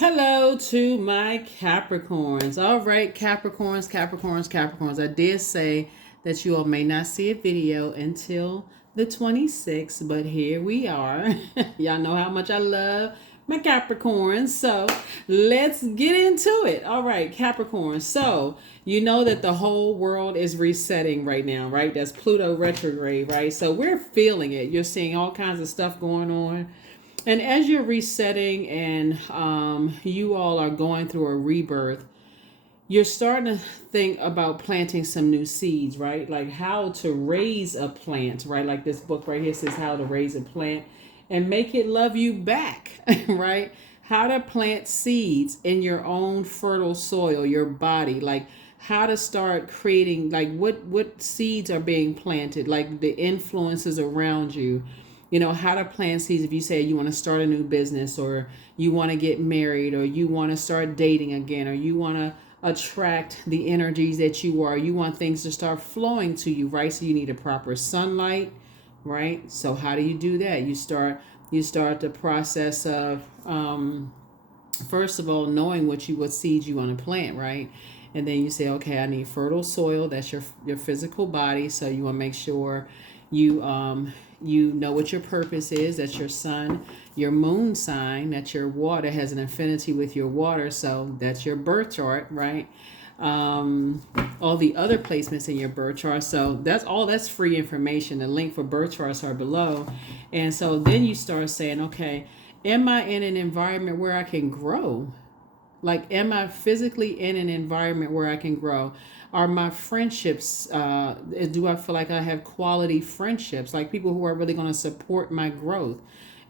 Hello to my Capricorns. All right, Capricorns. I did say that you all may not see a video until the 26th, but here we are. Y'all know how much I love my Capricorns. So let's get into it. All right, Capricorn. So you know that the whole world is resetting right now, right? That's Pluto retrograde, right? So we're feeling it. You're seeing all kinds of stuff going on, and as you're resetting and you all are going through a rebirth, you're starting to think about planting some new seeds, right? Like how to raise a plant, right? Like this book right here says how to raise a plant and make it love you back, right? How to plant seeds in your own fertile soil, your body, like how to start creating, like what seeds are being planted, like the influences around you. How to plant seeds. If you say you want to start a new business, or you want to get married, or you want to start dating again, or you want to attract the energies that you want things to start flowing to you, right? So you need a proper sunlight, right? So how do you do that? You start the process of first of all knowing what seeds you want to plant, right? And then you say, okay, I need fertile soil. That's your physical body. So you want to make sure you know what your purpose is. That's your sun, your moon sign. That's your water, has an affinity with your water. So that's your birth chart, right? All the other placements in your birth chart. So that's free information. The link for birth charts are below. And so then you start saying, okay, am I in an environment where I can grow? Like, am I physically in an environment where I can grow? Are my friendships, do I feel like I have quality friendships, like people who are really going to support my growth?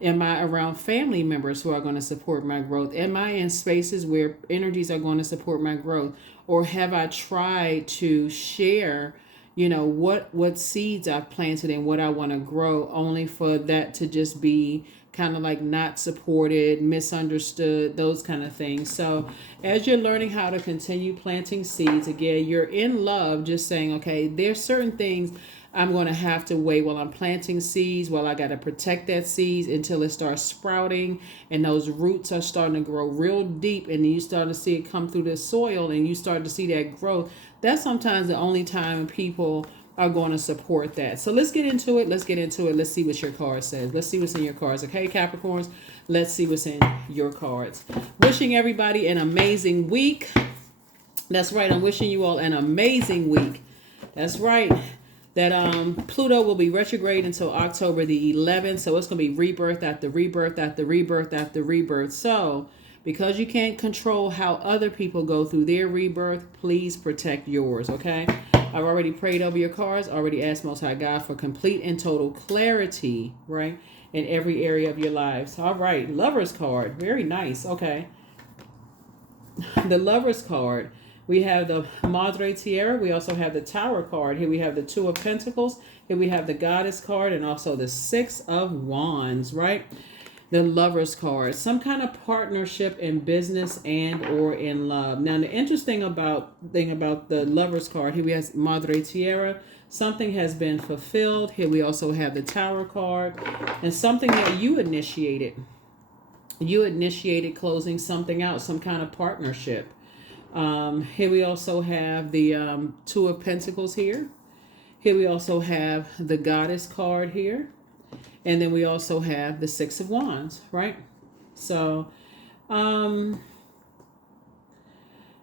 Am I around family members who are going to support my growth? Am I in spaces where energies are going to support my growth? Or have I tried to share, what seeds I've planted and what I want to grow, only for that to just be kind of like not supported, misunderstood, those kind of things. So as you're learning how to continue planting seeds, again, you're in love, just saying, okay, there's certain things I'm going to have to wait while I'm planting seeds. Well, I got to protect that seeds until it starts sprouting and those roots are starting to grow real deep, and then you start to see it come through the soil and you start to see that growth. That's sometimes the only time people are going to support that. So let's get into it. Let's see what your card says. Let's see what's in your cards. Okay, Capricorns, let's see what's in your cards. Wishing everybody an amazing week. That's right. I'm wishing you all an amazing week. That's right. That Pluto will be retrograde until October the 11th. So it's going to be rebirth after rebirth after rebirth after rebirth. So because you can't control how other people go through their rebirth, please protect yours, okay? I've already prayed over your cards, already asked Most High God for complete and total clarity, right, in every area of your lives. All right, Lover's card. Very nice. Okay. The Lover's card. We have the Madre Tierra. We also have the Tower card. Here we have the Two of Pentacles. Here we have the Goddess card, and also the Six of Wands, right? The Lover's card, some kind of partnership in business and or in love. Now, the interesting thing about the Lover's card, here we have Madre Tierra. Something has been fulfilled. Here we also have the Tower card, and something that you initiated. You initiated closing something out, some kind of partnership. Here we also have the Two of Pentacles here. Here we also have the Goddess card here. And then we also have the Six of Wands, right? So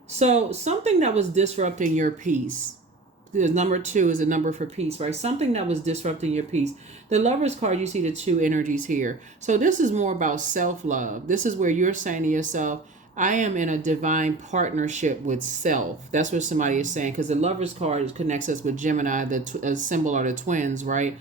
something that was disrupting your peace. The number 2 is a number for peace, right? Something that was disrupting your peace. The Lover's card, you see the two energies here. So this is more about self-love. This is where you're saying to yourself, I am in a divine partnership with self. That's what somebody is saying, because the Lover's card connects us with Gemini. The symbol are the twins, right?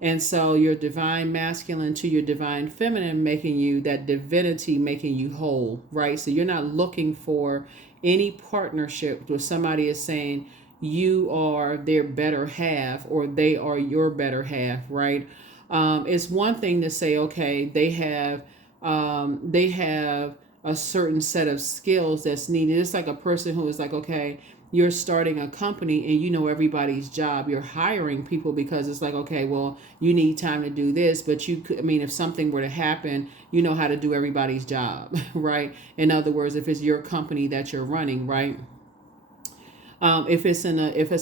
And so your divine masculine to your divine feminine, making you that divinity, making you whole, right? So you're not looking for any partnership where somebody is saying you are their better half or they are your better half, right? It's one thing to say, okay, they have a certain set of skills that's needed. It's like a person who is like, okay, you're starting a company and you know everybody's job. You're hiring people because it's like, okay, well, you need time to do this, but you could, I mean, if something were to happen, you know how to do everybody's job, right? In other words, if it's your company that you're running, right? If it's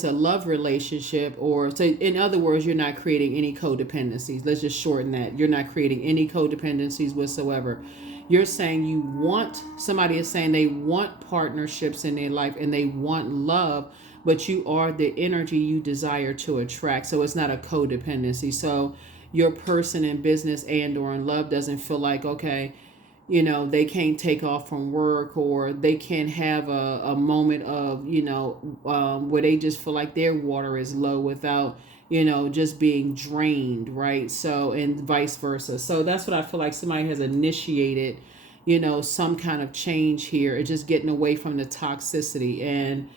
a love relationship, or so in other words, you're not creating any codependencies. Let's just shorten that. You're not creating any codependencies whatsoever. You're saying you want, somebody is saying they want partnerships in their life and they want love, but you are the energy you desire to attract. So it's not a codependency. So your person in business and or in love doesn't feel like, okay, they can't take off from work, or they can't have a moment of, where they just feel like their water is low without, just being drained, right? So, and vice versa. So that's what I feel like somebody has initiated, some kind of change here. It's just getting away from the toxicity, and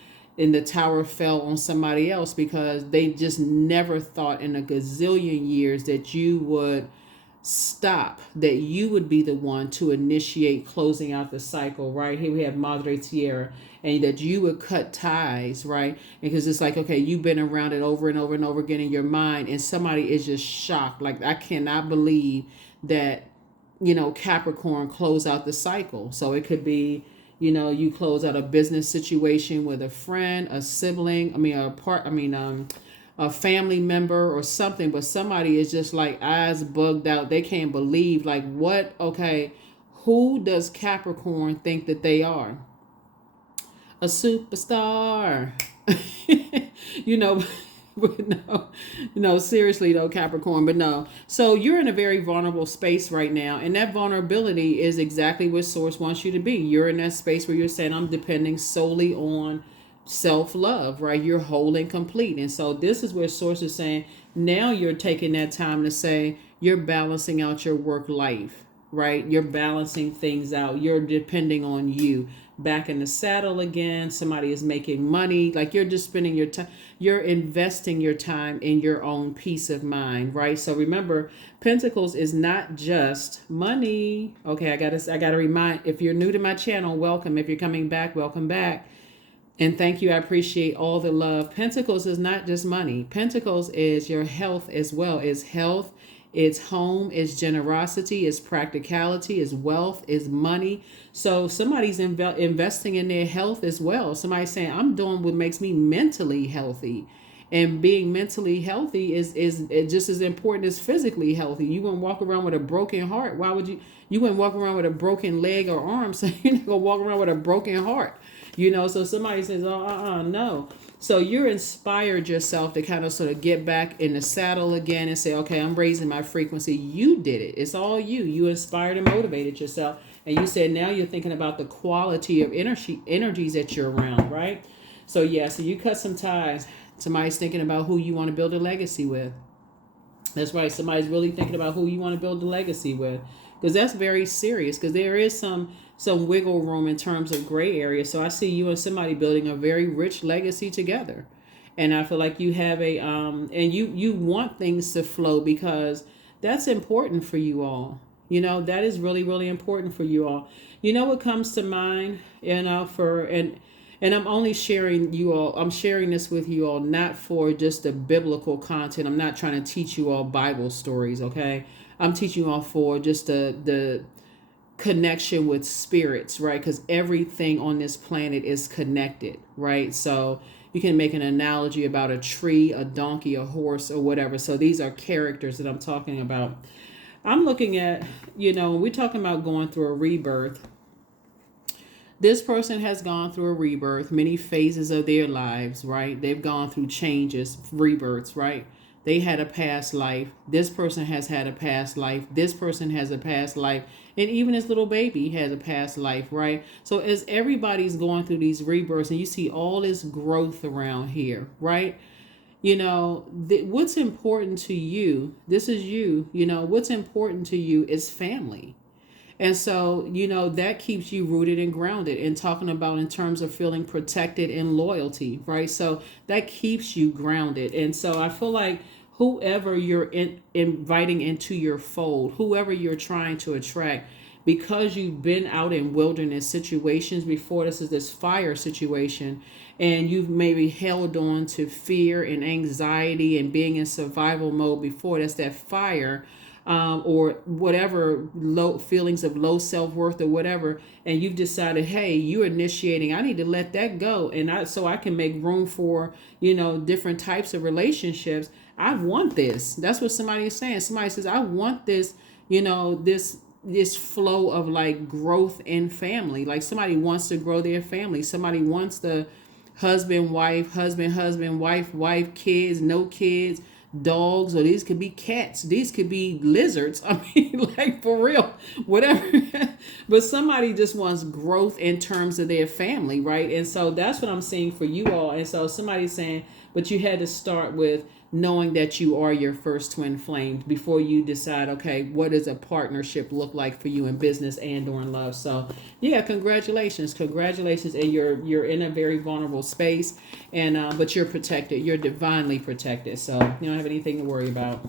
the tower fell on somebody else because they just never thought in a gazillion years that you would stop, that you would be the one to initiate closing out the cycle. Right here we have Madre Tierra, and that you would cut ties, right? Because it's like, okay, you've been around it over and over and over again in your mind, and somebody is just shocked, like, I cannot believe that Capricorn close out the cycle. So it could be, you close out a business situation with a friend, a sibling, a family member or something, but somebody is just like eyes bugged out. They can't believe, like, what? Okay, who does Capricorn think that they are? A superstar. you know but no, seriously though, Capricorn, but no. So you're in a very vulnerable space right now, and that vulnerability is exactly what source wants you to be. You're in that space where you're saying, I'm depending solely on self-love, right? You're whole and complete. And so this is where source is saying, now you're taking that time to say you're balancing out your work life, right? You're balancing things out. You're depending on you. Back in the saddle again. Somebody is making money. Like, you're just spending your time. You're investing your time in your own peace of mind, right? So remember, Pentacles is not just money. Okay, I gotta remind, if you're new to my channel, welcome. If you're coming back, welcome back. And thank you. I appreciate all the love. Pentacles is not just money. Pentacles is your health as well. It's health, it's home, it's generosity, it's practicality, it's wealth, it's money. So somebody's investing in their health as well. Somebody's saying, I'm doing what makes me mentally healthy. And being mentally healthy is just as important as physically healthy. You wouldn't walk around with a broken heart. Why would you? You wouldn't walk around with a broken leg or arm. So you're not going to walk around with a broken heart. So somebody says, oh, no. So you're inspired yourself to kind of sort of get back in the saddle again and say, okay, I'm raising my frequency. You did it. It's all you. You inspired and motivated yourself. And you said now you're thinking about the quality of energies that you're around, right? So so you cut some ties. Somebody's thinking about who you want to build a legacy with. That's right. Somebody's really thinking about who you want to build a legacy with. Because that's very serious. Because there is some wiggle room in terms of gray area. So I see you and somebody building a very rich legacy together. And I feel like you have and you want things to flow, because that's important for you all. That is really, really important for you all. What comes to mind, and I'm only sharing I'm sharing this with you all, not for just the biblical content. I'm not trying to teach you all Bible stories, okay? I'm teaching you all for just the connection with spirits, right? Because everything on this planet is connected, right? So you can make an analogy about a tree, a donkey, a horse, or whatever. So these are characters that I'm talking about. I'm looking at, when we're talking about going through a rebirth, this person has gone through a rebirth, many phases of their lives, right? They've gone through changes, rebirths, right? They had a past life. This person has had a past life. This person has a past life. And even this little baby has a past life, right? So as everybody's going through these rebirths, and you see all this growth around here, right? What's important to you, this is you, what's important to you is family. And so, that keeps you rooted and grounded, and talking about in terms of feeling protected and loyalty, right? So that keeps you grounded. And so I feel like whoever you're inviting into your fold, whoever you're trying to attract, because you've been out in wilderness situations before. This is this fire situation, and you've maybe held on to fear and anxiety and being in survival mode before. That's that fire, or whatever low feelings of low self-worth or whatever, and you've decided, hey, you're initiating, I need to let that go, and so I can make room for, different types of relationships. I want this. That's what somebody is saying. Somebody says, I want this, this flow of like growth in family. Like somebody wants to grow their family. Somebody wants the husband, wife, wife, kids, no kids, dogs, or these could be cats, these could be lizards. I mean, like for real, whatever. But somebody just wants growth in terms of their family, right? And so that's what I'm seeing for you all. And so somebody's saying, but you had to start with knowing that you are your first twin flame before you decide, okay, what does a partnership look like for you in business and or in love? So yeah, congratulations, and you're in a very vulnerable space, and but you're protected, you're divinely protected, so you don't have anything to worry about.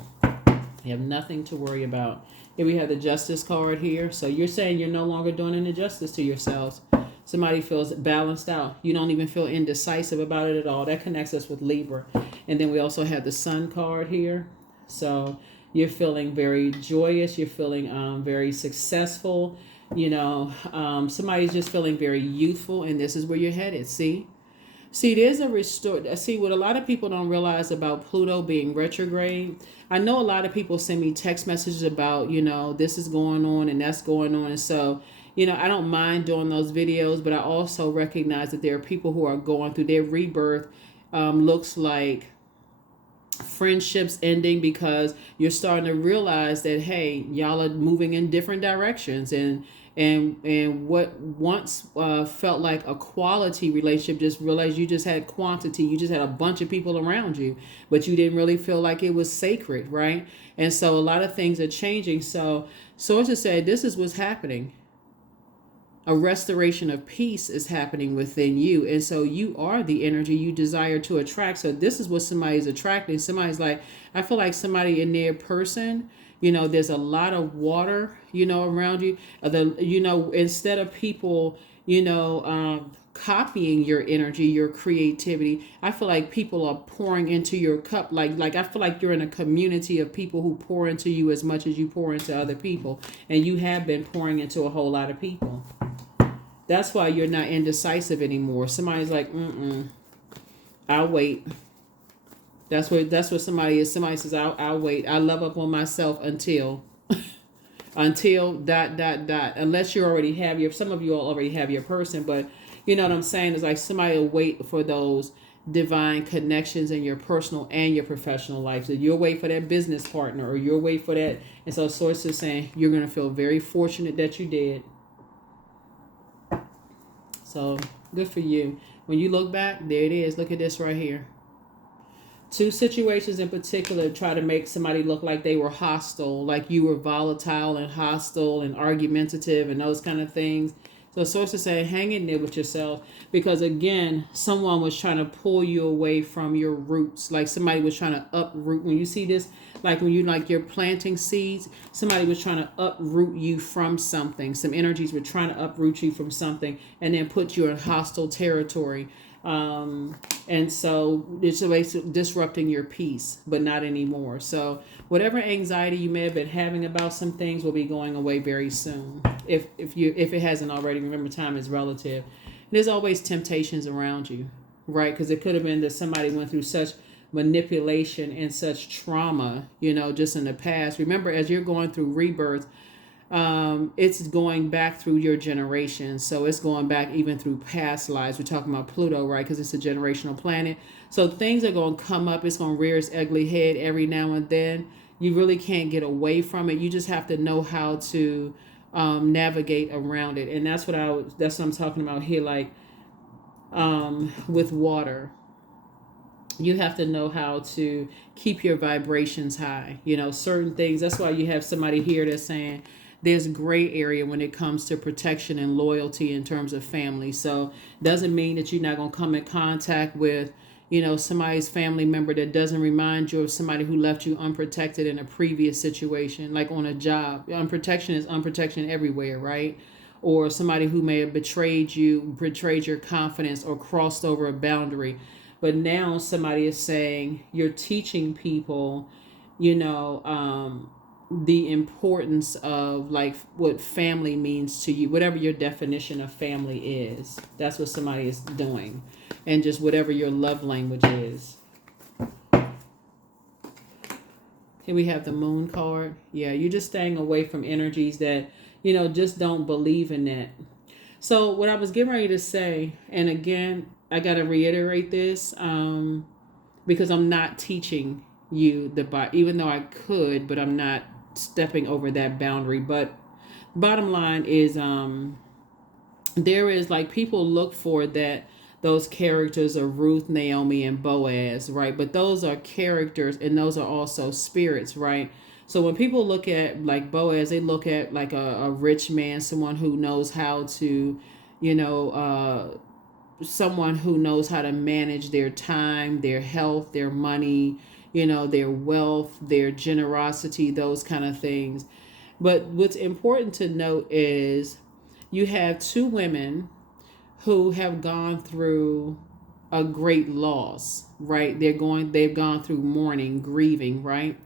You have nothing to worry about. Here we have the Justice card here. So you're saying you're no longer doing an injustice to yourselves. Somebody feels balanced out. You don't even feel indecisive about it at all. That connects us with Libra. And then we also have the Sun card here. So you're feeling very joyous. You're feeling very successful. Somebody's just feeling very youthful. And this is where you're headed. See, there's a restore. See, what a lot of people don't realize about Pluto being retrograde. I know a lot of people send me text messages about, this is going on and that's going on. And so, I don't mind doing those videos, but I also recognize that there are people who are going through their rebirth. Looks like friendships ending because you're starting to realize that, hey, y'all are moving in different directions, and what once felt like a quality relationship, just realized you just had quantity. You just had a bunch of people around you, but you didn't really feel like it was sacred, right? And so a lot of things are changing. So sources say this is what's happening. A restoration of peace is happening within you. And so you are the energy you desire to attract. So this is what somebody's attracting. Somebody's like, I feel like somebody in their person, there's a lot of water, around you. Instead of people, copying your energy, your creativity, I feel like people are pouring into your cup. Like I feel like you're in a community of people who pour into you as much as you pour into other people. And you have been pouring into a whole lot of people. That's why you're not indecisive anymore. Somebody's like, I'll wait. That's what somebody is. Somebody says, I'll wait. I love up on myself until dot. Unless you already have some of you all already have your person, but you know what I'm saying? It's like somebody will wait for those divine connections in your personal and your professional life. So you'll wait for that business partner, or you'll wait for that. And so source is saying you're going to feel very fortunate that you did. So good for you. When you look back, there it is. Look at this right here. Two situations in particular try to make somebody look like they were hostile, like you were volatile and hostile and argumentative and those kind of things. So sources say hang in there with yourself, because again, someone was trying to pull you away from your roots. Like somebody was trying to uproot. When you see this, like when you're planting seeds, somebody was trying to uproot you from something. Some energies were trying to uproot you from something and then put you in hostile territory. And so it's basically disrupting your peace, but not anymore. So whatever anxiety you may have been having about some things will be going away very soon. If it hasn't already. Remember, time is relative. There's always temptations around you, right? Because it could have been that somebody went through such manipulation and such trauma, just in the past. Remember, as you're going through rebirth, it's going back through your generation. So it's going back even through past lives. We're talking about Pluto, right? Because it's a generational planet. So things are going to come up. It's going to rear its ugly head every now and then. You really can't get away from it. You just have to know how to navigate around it. And that's what I'm talking about here. Like with water, you have to know how to keep your vibrations high. Certain things. That's why you have somebody here that's saying there's gray area when it comes to protection and loyalty in terms of family. So doesn't mean that you're not going to come in contact with, somebody's family member that doesn't remind you of somebody who left you unprotected in a previous situation, like on a job. Unprotection is unprotection everywhere, right? Or somebody who may have betrayed you, betrayed your confidence, or crossed over a boundary. But now somebody is saying you're teaching people, you know, the importance of like what family means to you, whatever your definition of family is. That's what somebody is doing, and just whatever your love language is. Here we have the moon card. Yeah, you're just staying away from energies that, just don't believe in that. So what I was getting ready to say, and again, I got to reiterate this, because I'm not teaching you the Bible, even though I could, but I'm not stepping over that boundary. But bottom line is, there is like people look for that, those characters of Ruth, Naomi, and Boaz, right? But those are characters, and those are also spirits, right? So when people look at like Boaz, they look at like a rich man, someone who knows how to, someone who knows how to manage their time, their health, their money, their wealth, their generosity, those kind of things. But what's important to note is you have two women who have gone through a great loss, right? They've gone through mourning, grieving, right?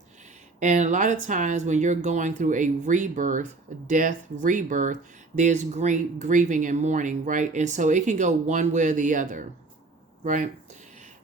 And a lot of times when you're going through a rebirth, death, rebirth, there's grieving and mourning, right? And so it can go one way or the other, right?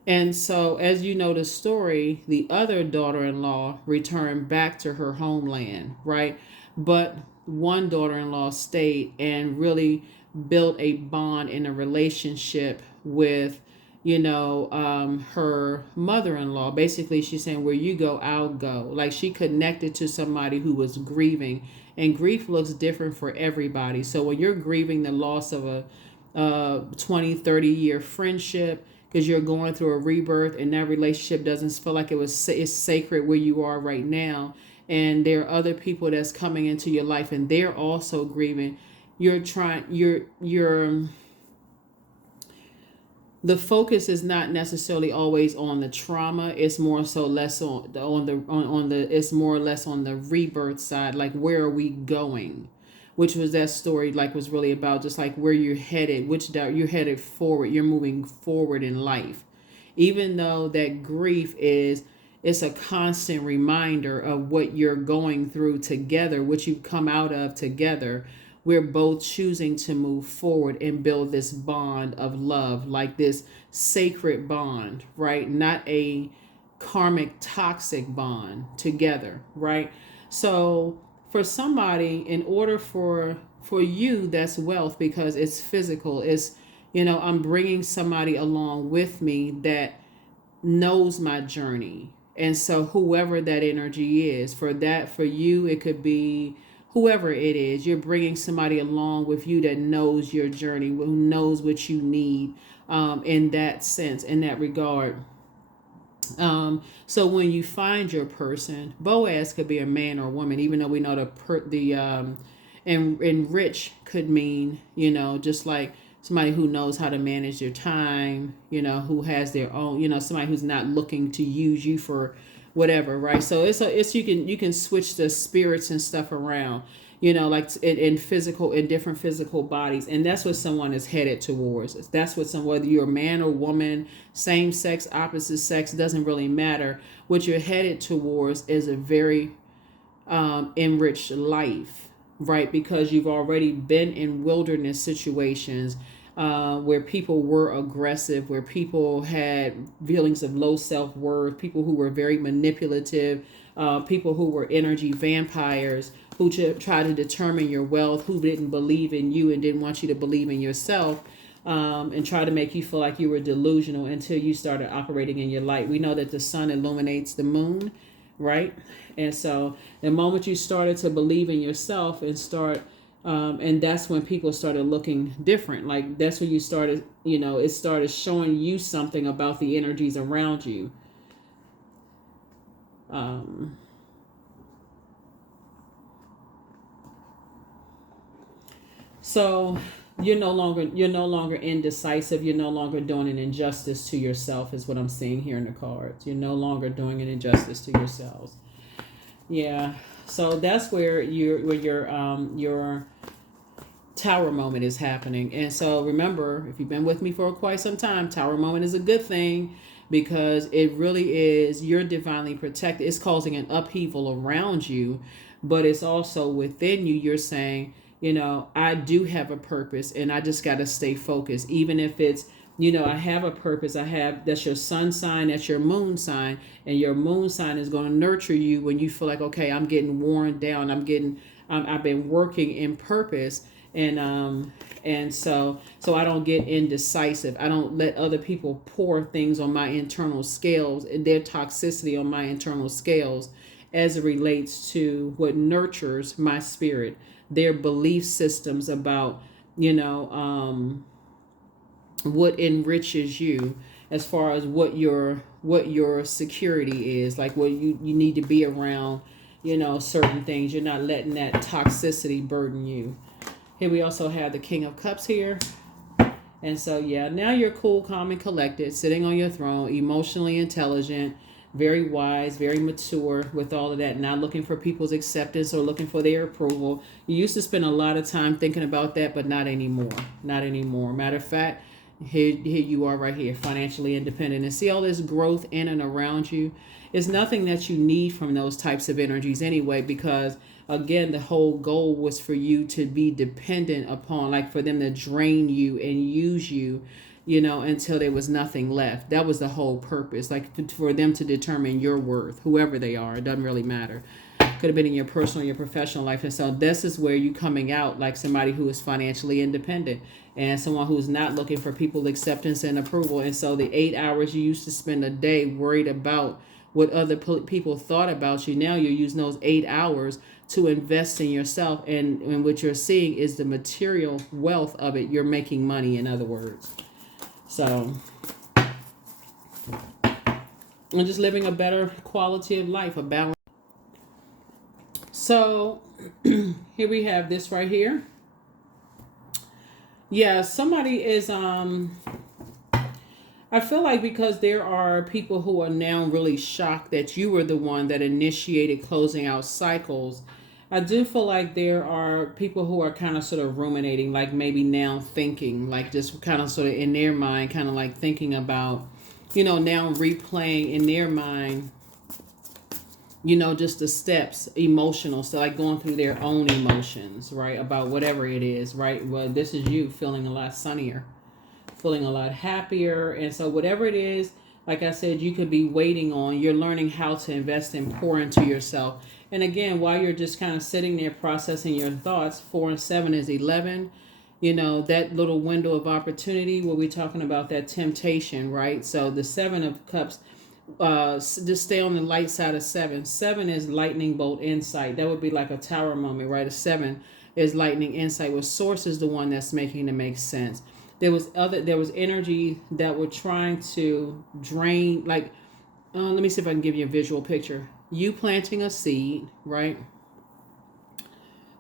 And so, as you know the story, the other daughter-in-law returned back to her homeland, right? But one daughter-in-law stayed and really built a bond in a relationship with, her mother-in-law. Basically, she's saying, where you go, I'll go. Like, she connected to somebody who was grieving, and grief looks different for everybody. So when you're grieving the loss of a 20-30 year friendship, because you're going through a rebirth and that relationship doesn't feel like it's sacred where you are right now, and there are other people that's coming into your life and they're also grieving, the focus is not necessarily always on the trauma. It's more so less it's more or less on the rebirth side, like where are we going, which was that story, like was really about just like where you're headed, you're headed forward, you're moving forward in life. Even though that grief it's a constant reminder of what you're going through together, what you've come out of together. We're both choosing to move forward and build this bond of love, like this sacred bond, right? Not a karmic toxic bond together, right? So for somebody, in order for you, that's wealth, because it's physical. It's, I'm bringing somebody along with me that knows my journey. And so whoever that energy is, for you, it could be whoever it is. You're bringing somebody along with you that knows your journey, who knows what you need, in that sense, in that regard. So when you find your person, Boaz could be a man or a woman, even though we know and rich could mean, just like somebody who knows how to manage their time, who has their own, somebody who's not looking to use you for whatever, right? So it's you can switch the spirits and stuff around, like in different physical bodies, and that's what someone is headed towards. That's what whether you're a man or woman, same sex, opposite sex, doesn't really matter. What you're headed towards is a very enriched life, right? Because you've already been in wilderness situations, where people were aggressive, where people had feelings of low self-worth, people who were very manipulative, people who were energy vampires, who tried to determine your wealth, who didn't believe in you and didn't want you to believe in yourself, and try to make you feel like you were delusional until you started operating in your light. We know that the sun illuminates the moon, right? And so the moment you started to believe in yourself and and that's when people started looking different. Like that's when you started, it started showing you something about the energies around you. So you're no longer indecisive. You're no longer doing an injustice to yourself, is what I'm seeing here in the cards. You're no longer doing an injustice to yourselves. Yeah. So that's where your tower moment is happening. And so remember, if you've been with me for quite some time, tower moment is a good thing because it really is, you're divinely protected. It's causing an upheaval around you, but it's also within you. You're saying, I do have a purpose and I just got to stay focused. Even if it's, I have a purpose. That's your sun sign, that's your moon sign, and your moon sign is going to nurture you when you feel like, okay, I'm getting worn down. I've been working in purpose, and so I don't get indecisive. I don't let other people pour things on my internal scales, their toxicity on my internal scales, as it relates to what nurtures my spirit, their belief systems about, what enriches you, as far as what your security is, like what you need to be around, certain things. You're not letting that toxicity burden you. Here we also have the King of Cups here. And so, yeah, now you're cool, calm, and collected, sitting on your throne, emotionally intelligent, very wise, very mature with all of that, not looking for people's acceptance or looking for their approval. You used to spend a lot of time thinking about that, but not anymore. Not anymore. Matter of fact, here you are right here, financially independent. And see all this growth in and around you? It's nothing that you need from those types of energies anyway, because again, the whole goal was for you to be dependent upon, like for them to drain you and use you, until there was nothing left. That was the whole purpose, like for them to determine your worth, whoever they are. It doesn't really matter. Could have been in your personal, your professional life. And so this is where you coming out like somebody who is financially independent and someone who's not looking for people's acceptance and approval. And so the 8 hours you used to spend a day worried about what other people thought about you, now you're using those 8 hours to invest in yourself. And what you're seeing is the material wealth of it. You're making money, in other words. So, and just living a better quality of life, a balance. So here we have this right here. Yeah, somebody is I feel like because there are people who are now really shocked that you were the one that initiated closing out cycles. I do feel like there are people who are kind of sort of ruminating, like maybe now thinking, like just kind of sort of in their mind, kind of like thinking about, now replaying in their mind, just the steps, emotional, so like going through their own emotions, right? About whatever it is, right? Well, this is you feeling a lot sunnier, feeling a lot happier. And so whatever it is, like I said, you could be waiting on, you're learning how to invest and pour into yourself. And again, while you're just kind of sitting there processing your thoughts, 4 and 7 is 11. That little window of opportunity where we're talking about that temptation, right? So the 7 of Cups, just stay on the light side of 7. 7 is lightning bolt insight. That would be like a tower moment, right? A 7 is lightning insight, where source is the one that's making it make sense. There was energy that were trying to drain, like, let me see if I can give you a visual picture. You planting a seed, right?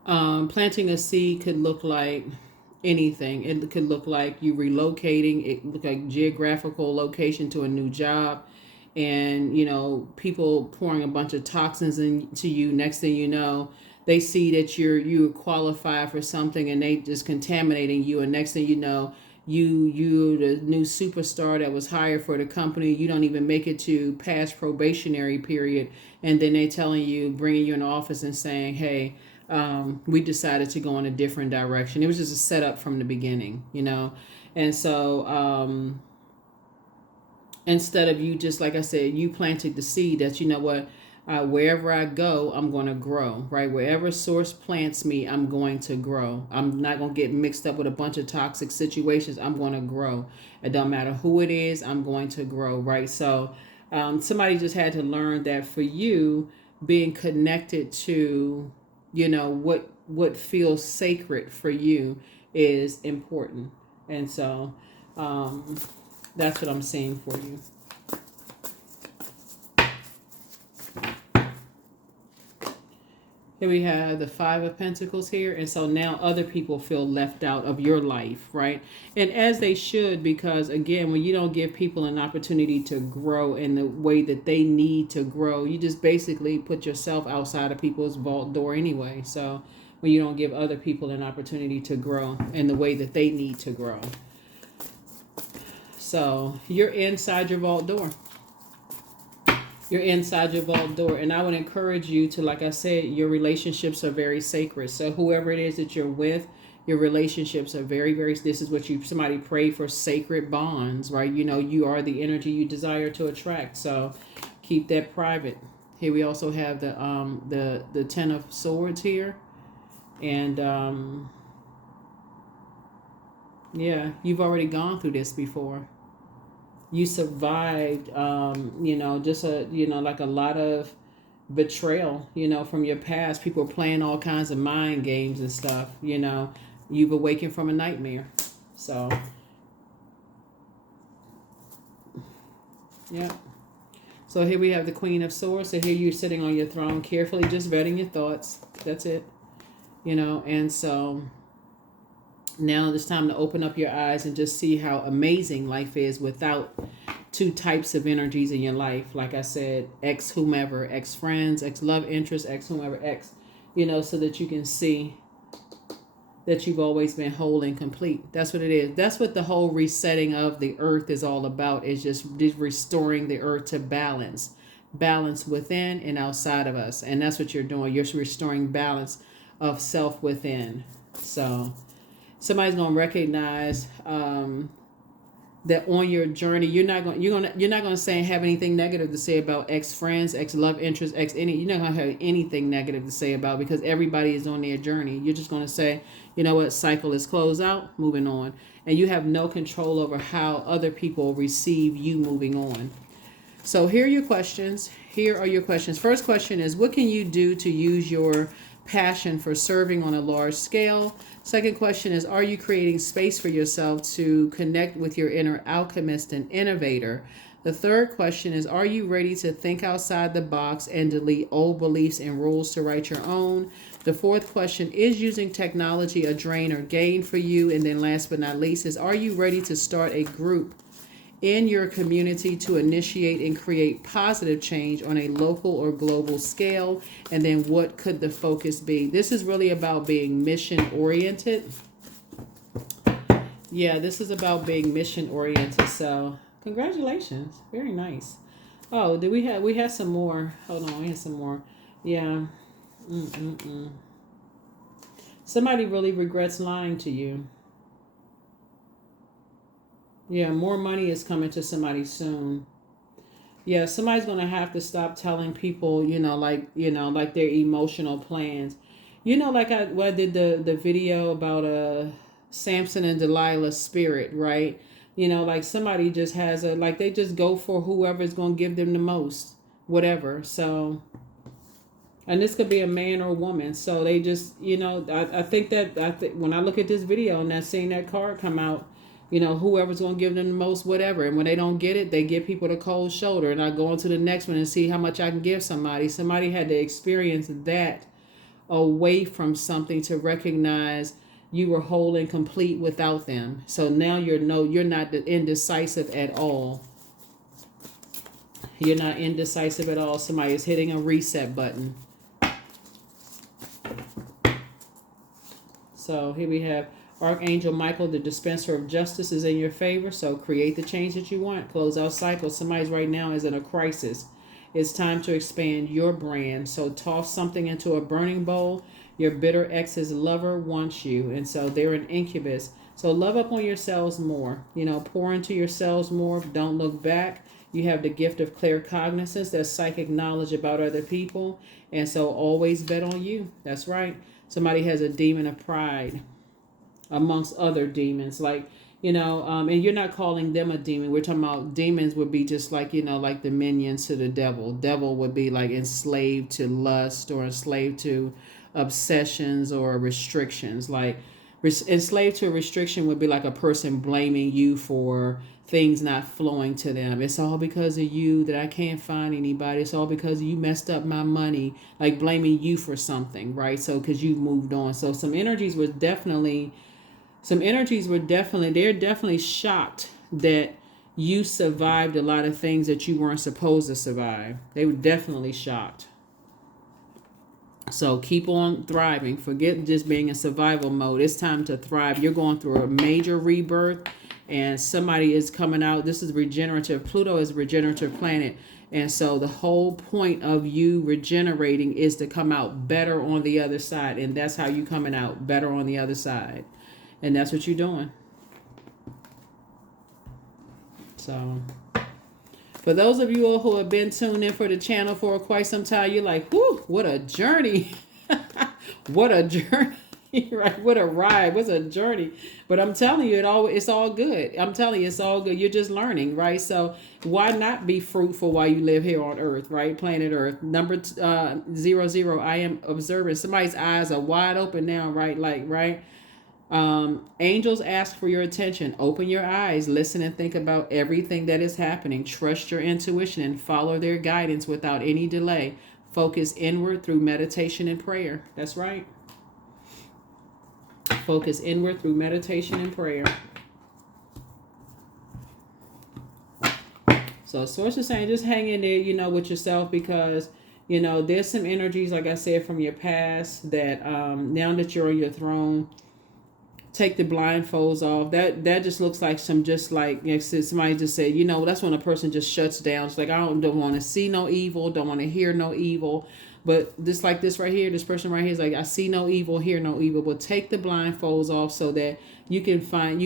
Planting a seed could look like anything. It could look like you relocating. It look like geographical location to a new job, and people pouring a bunch of toxins into you. Next thing you know, they see that you qualify for something, and they just contaminating you. And next thing you know, you the new superstar that was hired for the company. You don't even make it to past probationary period, and then they telling you, bringing you in the office and saying, hey, we decided to go in a different direction. It was just a setup from the beginning, and so instead of you, just like I said, you planted the seed that, wherever I go, I'm going to grow, right? Wherever source plants me, I'm going to grow. I'm not going to get mixed up with a bunch of toxic situations. I'm going to grow. It don't matter who it is, I'm going to grow, right? So somebody just had to learn that for you, being connected to, what feels sacred for you is important. And so that's what I'm seeing for you. Here we have the Five of Pentacles here. And so now other people feel left out of your life, right? And as they should, because again, when you don't give people an opportunity to grow in the way that they need to grow, you just basically put yourself outside of people's vault door anyway. So when you don't give other people an opportunity to grow in the way that they need to grow. So you're inside your vault door. You're inside your vault door. And I would encourage you to, like I said, your relationships are very sacred. So whoever it is that you're with, your relationships are very, very, this is what somebody prayed for, sacred bonds, right? You know, you are the energy you desire to attract. So keep that private. Here we also have the Ten of Swords here. And yeah, you've already gone through this before. You survived, you know, just like a lot of betrayal, you know, from your past. People playing all kinds of mind games and stuff, you know. You've awakened from a nightmare. So, yeah. So here we have the Queen of Swords. So here you're sitting on your throne, carefully just vetting your thoughts. That's it, you know. And so now it's time to open up your eyes and just see how amazing life is without two types of energies in your life. Like I said, ex whomever, ex friends, ex love interest, ex whomever, ex, you know, so that you can see that you've always been whole and complete. That's what it is. That's what the whole resetting of the earth is all about, is just restoring the earth to balance. Balance within and outside of us. And that's what you're doing. You're restoring balance of self within. So somebody's gonna recognize that on your journey, you're not gonna say have anything negative to say about ex friends, ex love interest, you're not gonna have anything negative to say about, because everybody is on their journey. You're just gonna say, you know what, cycle is closed out, moving on, and you have no control over how other people receive you moving on. So here are your questions. First question is, what can you do to use your passion for serving on a large scale? Second question is, are you creating space for yourself to connect with your inner alchemist and innovator? The third question is, are you ready to think outside the box and delete old beliefs and rules to write your own? The fourth question, is using technology a drain or gain for you? And then last but not least is, are you ready to start a group in your community to initiate and create positive change on a local or global scale? And then what could the focus be? This is really about being mission oriented. Yeah, this is about being mission oriented. So congratulations. Very nice. Oh, we had some more. Hold on, we had some more. Yeah. Somebody really regrets lying to you. Yeah, more money is coming to somebody soon. Yeah, somebody's going to have to stop telling people, like their emotional plans. Like I did the video about Samson and Delilah's spirit, right? Like somebody just has they just go for whoever's going to give them the most, whatever. So, and this could be a man or a woman. So they just, I think when I look at this video and I seen that card come out, whoever's going to give them the most, whatever. And when they don't get it, they give people the cold shoulder. And I go on to the next one and see how much I can give somebody. Somebody had to experience that away from something to recognize you were whole and complete without them. So now you're not indecisive at all. You're not indecisive at all. Somebody is hitting a reset button. So here we have Archangel Michael, the dispenser of justice, is in your favor. So create the change that you want. Close out cycles. Somebody's right now is in a crisis. It's time to expand your brand. So toss something into a burning bowl. Your bitter ex's lover wants you. And so they're an incubus. So love up on yourselves more. Pour into yourselves more. Don't look back. You have the gift of claircognizance. That's psychic knowledge about other people. And so always bet on you. That's right. Somebody has a demon of pride amongst other demons, and you're not calling them a demon. We're talking about demons would be just like the minions to the devil. Devil would be like enslaved to lust or enslaved to obsessions or restrictions. Like Enslaved to a restriction would be like a person blaming you for things not flowing to them. It's all because of you that I can't find anybody. It's all because you messed up my money. Like blaming you for something, right? So because you moved on. So they're definitely shocked that you survived a lot of things that you weren't supposed to survive. They were definitely shocked. So keep on thriving. Forget just being in survival mode. It's time to thrive. You're going through a major rebirth, and somebody is coming out. This is regenerative. Pluto is a regenerative planet. And so the whole point of you regenerating is to come out better on the other side. And that's how you coming out better on the other side. And that's what you're doing. So for those of you all who have been tuned in for the channel for quite some time, you're like, whew, what a journey. What a journey. Right? What a ride. What's a journey. But I'm telling you, it's all good. I'm telling you, it's all good. You're just learning, right? So why not be fruitful while you live here on Earth, right? Planet Earth. Number 00, I am observing. Somebody's eyes are wide open now, right? Like, right? Angels ask for your attention. Open your eyes, listen, and think about everything that is happening. Trust your intuition and follow their guidance without any delay. Focus inward through meditation and prayer. That's right. Focus inward through meditation and prayer. So source is saying just hang in there, with yourself, because there's some energies, like I said, from your past that now that you're on your throne, take the blindfolds off. That just looks like somebody just said, that's when a person just shuts down. It's like, I don't want to see no evil, don't want to hear no evil. But this like this right here, this person right here is like, I see no evil, hear no evil. But take the blindfolds off so that you can find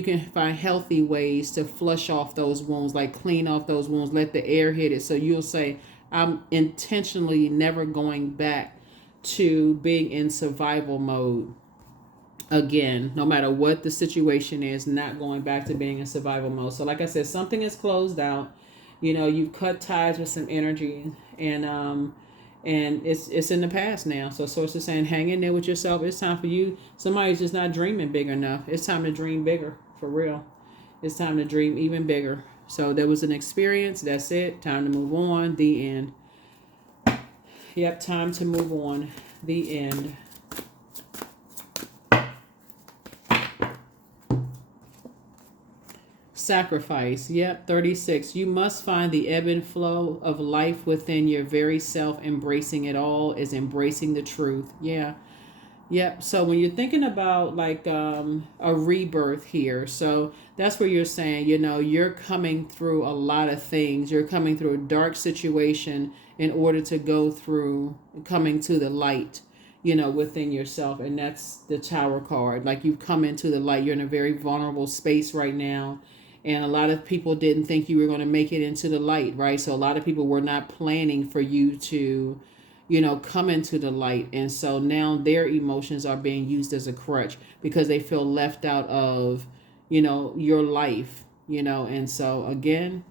healthy ways to flush off those wounds, like clean off those wounds, let the air hit it. So you'll say, I'm intentionally never going back to being in survival mode again, no matter what the situation is, not going back to being in survival mode. So like I said, something is closed out. You've cut ties with some energy, and it's in the past now. So source is saying, hang in there with yourself. It's time for you. Somebody's just not dreaming big enough. It's time to dream bigger, for real. It's time to dream even bigger. So there was an experience. That's it. Time to move on. The end. Yep, time to move on. The end. Sacrifice. Yep, 36. You must find the ebb and flow of life within your very self. Embracing it all is embracing the truth. Yeah. Yep. So when you're thinking about like a rebirth here, so that's where you're saying, you're coming through a lot of things. You're coming through a dark situation in order to go through coming to the light, within yourself. And that's the Tower card. Like you've come into the light. You're in a very vulnerable space right now. And a lot of people didn't think you were going to make it into the light, right? So a lot of people were not planning for you to, come into the light. And so now their emotions are being used as a crutch because they feel left out of, your life, And so again,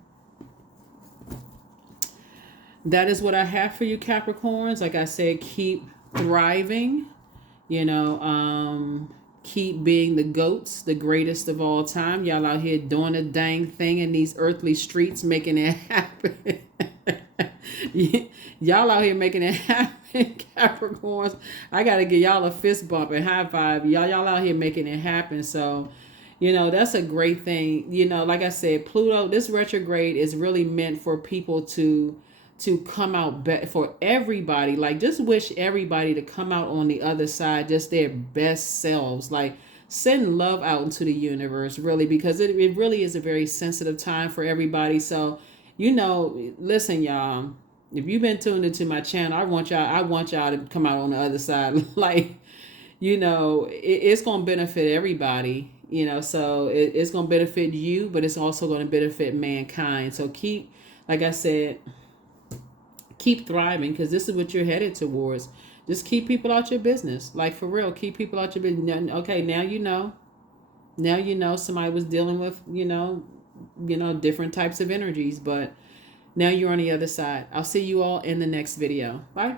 that is what I have for you, Capricorns. Like I said, keep thriving, keep being the GOATs, the greatest of all time. Y'all out here doing a dang thing in these earthly streets, making it happen. Y'all out here making it happen, Capricorns. I got to give y'all a fist bump and high five. Y'all out here making it happen. So, that's a great thing. Like I said, Pluto, this retrograde is really meant for people to come out for everybody. Like just wish everybody to come out on the other side, just their best selves. Like send love out into the universe, really, because it really is a very sensitive time for everybody. So, listen, y'all, if you've been tuned into my channel, I want y'all to come out on the other side. Like, it's going to benefit everybody, so it's going to benefit you, but it's also going to benefit mankind. So like I said, keep thriving, because this is what you're headed towards. Just keep people out your business. Like for real, keep people out your business. Okay, now somebody was dealing with, different types of energies, but now you're on the other side. I'll see you all in the next video. Bye.